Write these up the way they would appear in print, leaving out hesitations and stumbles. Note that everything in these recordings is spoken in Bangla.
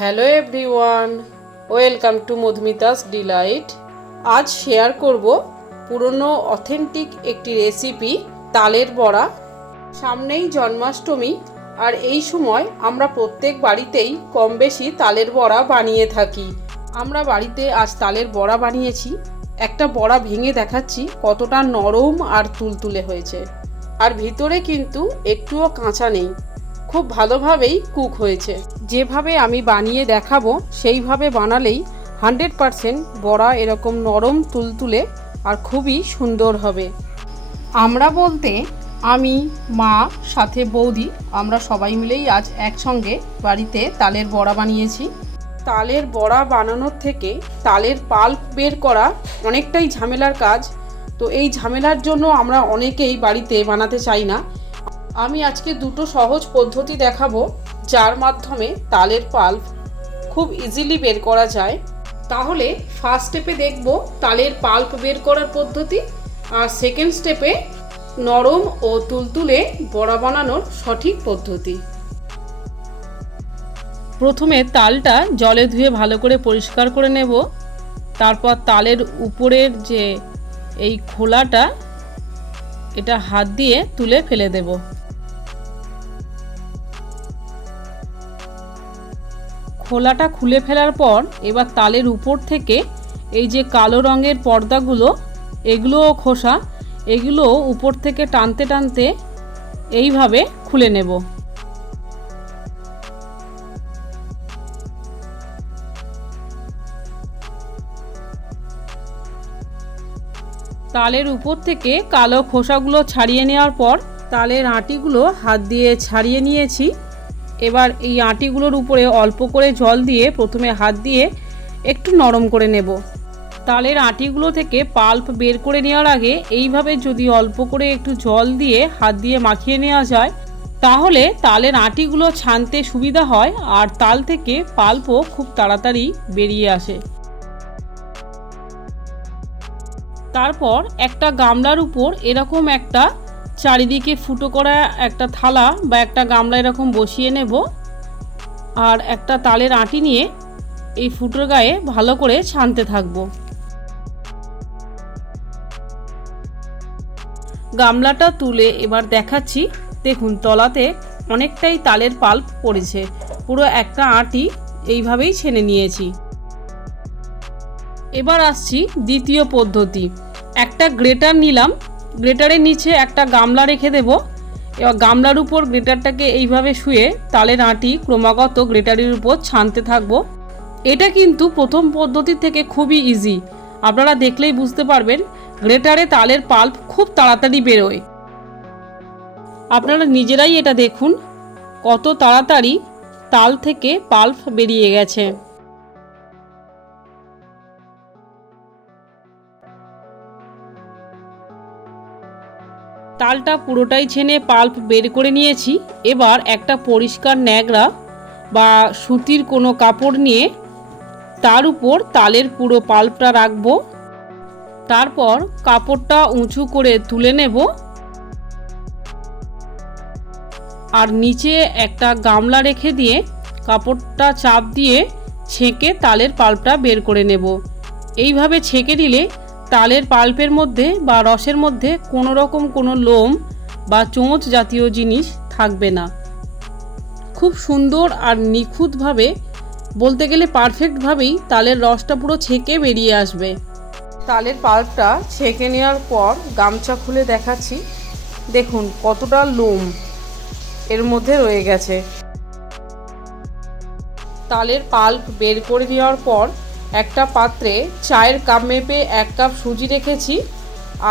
Hello everyone, welcome to Madhumita's delight. আজ শেয়ার করব পুরনো অথেন্টিক একটি রেসিপি, তালের বড়া। সামনেই জন্মাষ্টমী, আর এই সময় আমরা প্রত্যেক বাড়িতেই কম বেশি তালের বড়া বানিয়ে থাকি। আমরা বাড়িতে আজ তালের বড়া বানিয়েছি। একটা বড়া ভেঙে দেখাচ্ছি কতটা নরম আর তুলতুলে হয়েছে, আর ভিতরে কিন্তু একটুও কাঁচা নেই, খুব ভালোভাবেই কুক হয়েছে। যেভাবে আমি বানিয়ে দেখাবো সেইভাবে বানালেই 100% বড়া এরকম নরম তুলতুলে আর খুবই সুন্দর হবে। আমরা বলতে আমি, মা, সাথে বৌদি, আমরা সবাই মিলেই আজ একসঙ্গে বাড়িতে তালের বড়া বানিয়েছি। তালের বড়া বানানোর থেকে তালের পাল্প বের করা অনেকটাই ঝামেলার কাজ। তো এই ঝামেলার জন্য আমরা অনেকেই বাড়িতে বানাতে চাই না। আমি আজকে দুটো সহজ পদ্ধতি দেখাবো, যার মাধ্যমে তালের পাল্প খুব ইজিলি বের করা যায়। তাহলে ফার্স্ট স্টেপে দেখব তালের পাল্প বের করার পদ্ধতি, আর সেকেন্ড স্টেপে নরম ও তুলতুলে বড়া বানানোর সঠিক পদ্ধতি। প্রথমে তালটা জলে ধুয়ে ভালো করে পরিষ্কার করে নেব। তারপর তালের উপরের যে এই খোলাটা, এটা হাত দিয়ে তুলে ফেলে দেব। খোলাটা খুলে ফেলার পর এবার তালের উপর থেকে এই যে কালো রঙের পর্দাগুলো, এগুলোও খোসা, এগুলো উপর থেকে টানতে টানতে এইভাবে খুলে নেব। তালের উপর থেকে কালো খোসাগুলো ছাড়িয়ে নেওয়ার পর তালের আঁটিগুলো হাত দিয়ে ছাড়িয়ে নিয়েছি। এবার এই আঁটিগুলোর উপরে অল্প করে জল দিয়ে প্রথমে হাত দিয়ে একটু নরম করে নেব। তালের আঁটিগুলো থেকে পাল্প বের করে নেওয়ার আগে এইভাবে যদি অল্প করে একটু জল দিয়ে হাত দিয়ে মাখিয়ে নেওয়া যায়, তাহলে তালের আঁটিগুলো ছানতে সুবিধা হয় আর তাল থেকে পাল্পও খুব তাড়াতাড়ি বেরিয়ে আসে। তারপর একটা গামলার উপর এরকম একটা চারিদিকে ফুটো করা একটা থালা বা একটা গামলা এরকম বসিয়ে নেব, আর একটা তালের আঁটি নিয়ে এই ফুটোর গায়ে ভালো করে ছানতে থাকবো। গামলাটা তুলে এবার দেখাচ্ছি, দেখুন তলাতে অনেকটাই তালের পাল্প পড়েছে, পুরো একটা আঁটি এইভাবেই ছেনে নিয়েছি। এবার আসছি দ্বিতীয় পদ্ধতি। একটা গ্রেটার নিলাম, গ্রেটারের নিচে একটা গামলা রেখে দেব। এবার গামলার উপর গ্রেটারটাকে এইভাবে শুয়ে তালের আঁটি ক্রমাগত গ্রেটারের উপর ছানতে থাকবো। এটা কিন্তু প্রথম পদ্ধতি থেকে খুবই ইজি, আপনারা দেখলেই বুঝতে পারবেন গ্রেটারে তালের পাল্প খুব তাড়াতাড়ি বেরোয়। আপনারা নিজেরাই এটা দেখুন কত তাড়াতাড়ি তাল থেকে পাল্প বেরিয়ে গেছে। তালটা পুরোটাই ছেনে পাল্প বের করে নিয়েছি। এবার একটা পরিষ্কার ন্যাকড়া বা সুতির কোনো কাপড় নিয়ে তার উপর তালের পুরো পাল্পটা রাখবো। তারপর কাপড়টা উঁচু করে তুলে নেব, আর নিচে একটা গামলা রেখে দিয়ে কাপড়টা চাপ দিয়ে ছেঁকে তালের পাল্পটা বের করে নেব। এইভাবে ছেঁকে নিলে তালের পাল্পের মধ্যে বা রসের মধ্যে কোনো রকম কোনো লোম বা চোঁচ জাতীয় জিনিস থাকবে না। খুব সুন্দর আর নিখুঁতভাবে, বলতে গেলে পারফেক্টভাবেই তালের রসটা পুরো ছেঁকে বেরিয়ে আসবে। তালের পাল্পটা ছেঁকে নেওয়ার পর গামছা খুলে দেখাচ্ছি, দেখুন কতটা লোম এর মধ্যে রয়ে গেছে। তালের পাল্প বের করে নেওয়ার পর একটা পাত্রে চায়ের কাপ মেপে 1 কাপ সুজি রেখেছি,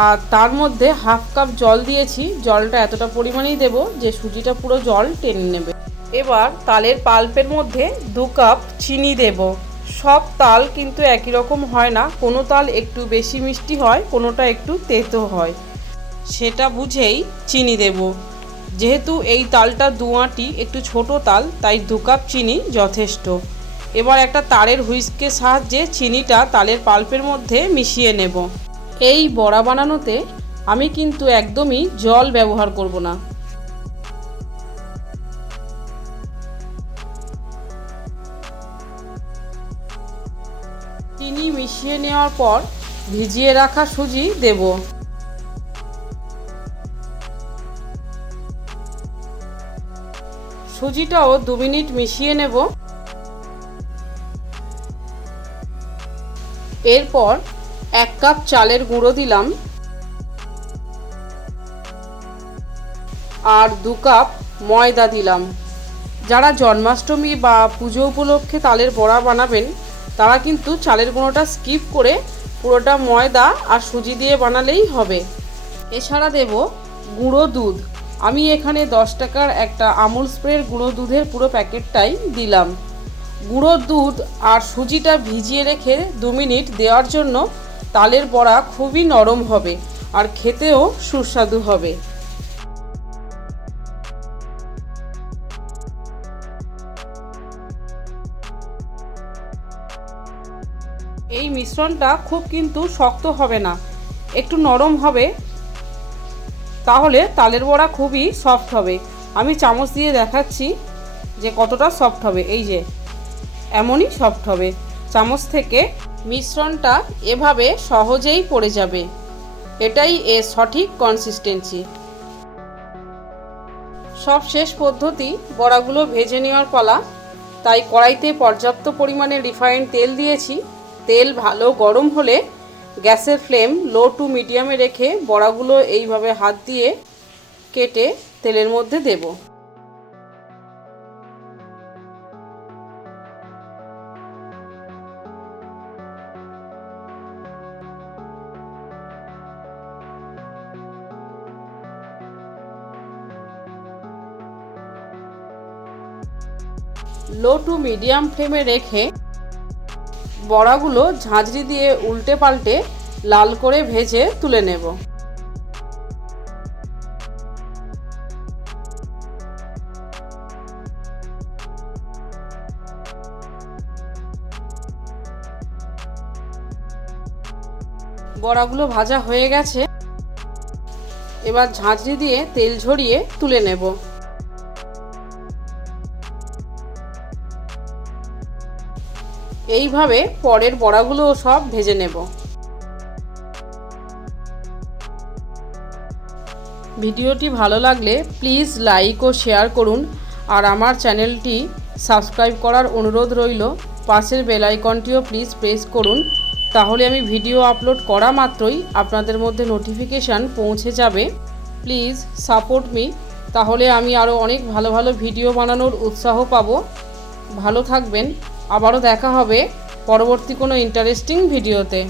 আর তার মধ্যে 1/2 কাপ জল দিয়েছি। জলটা এতটা পরিমাণেই দেব যে সুজিটা পুরো জল টেনে নেবে। এবার তালের পাল্পের মধ্যে 2 কাপ চিনি দেব। সব তাল কিন্তু একই রকম হয় না, কোনো তাল একটু বেশি মিষ্টি হয়, কোনোটা একটু তেতো হয়, সেটা বুঝেই চিনি দেব। যেহেতু এই তালটা 2 আঁটি একটু ছোট তাল, তাই 2 কাপ চিনি যথেষ্ট। এবার একটা তারের হুইস্কের সাহায্যে চিনিটা তালের পাল্পের মধ্যে মিশিয়ে নেব। এই বড়া বানানোতে আমি কিন্তু একদমই জল ব্যবহার করব না। চিনি মিশিয়ে নেওয়ার পর ভিজিয়ে রাখা সুজি দেব। সুজিটাও 2 মিনিট মিশিয়ে নেব। এরপর 1 কাপ চালের গুঁড়ো দিলাম আর 2 কাপ ময়দা দিলাম। যারা জন্মাষ্টমী বা পুজো উপলক্ষে তালের বড়া বানাবেন তারা কিন্তু চালের গুঁড়োটা স্কিপ করে পুরোটা ময়দা আর সুজি দিয়ে বানালেই হবে। এছাড়া দেব গুঁড়ো দুধ। আমি এখানে 10 টাকার একটা আমুল স্প্রের গুঁড়ো দুধের পুরো প্যাকেটটাই দিলাম। গুঁড়ো দুধ আর সুজিটা ভিজিয়ে রেখে 2 মিনিট দেওয়ার জন্য তালের বড়া খুবই নরম হবে আর খেতেও সুস্বাদু হবে। এই মিশ্রণটা খুব কিন্তু শক্ত হবে না, একটু নরম হবে, তাহলে তালের বড়া খুবই সফট হবে। আমি চামচ দিয়ে দেখাচ্ছি যে কতটা সফট হবে। এই যে এমনই সফট হবে। চামচ থেকে মিশ্রণটা এভাবে সহজেই পড়ে যাবে। এটাই এর সঠিক কনসিস্টেন্সি। সব শেষ পদ্ধতি, বড়াগুলো ভেজে নেওয়ার পালা। তাই কড়াইতে পর্যাপ্ত পরিমাণে রিফাইন্ড তেল দিয়েছি। তেল ভালো গরম হলে গ্যাসের ফ্লেম লো টু মিডিয়ামে রেখে বড়াগুলো এইভাবে হাত দিয়ে কেটে তেলের মধ্যে দেব। লো টু মিডিয়াম ফ্লেমে রেখে বড়াগুলো ঝাঁঝরি দিয়ে উল্টে পাল্টে লাল করে ভেজে তুলে নেব। বড়াগুলো ভাজা হয়ে গেছে। এবার ঝাঁঝরি দিয়ে তেল ঝরিয়ে তুলে নেব। এইভাবে পরের বড়াগুলোও সব ভেজে নেব। ভিডিওটি ভালো লাগলে প্লিজ লাইক ও শেয়ার করুন আর আমার চ্যানেলটি সাবস্ক্রাইব করার অনুরোধ রইল। পাশের বেল আইকনটিও প্লিজ প্রেস করুন, তাহলে আমি ভিডিও আপলোড করা মাত্রই আপনাদের মধ্যে নোটিফিকেশান পৌঁছে যাবে। প্লিজ সাপোর্ট মি, তাহলে আমি আরও অনেক ভালো ভালো ভিডিও বানানোর উৎসাহ পাবো। ভালো থাকবেন। আবারও দেখা হবে পরবর্তী কোনো ইন্টারেস্টিং ভিডিওতে।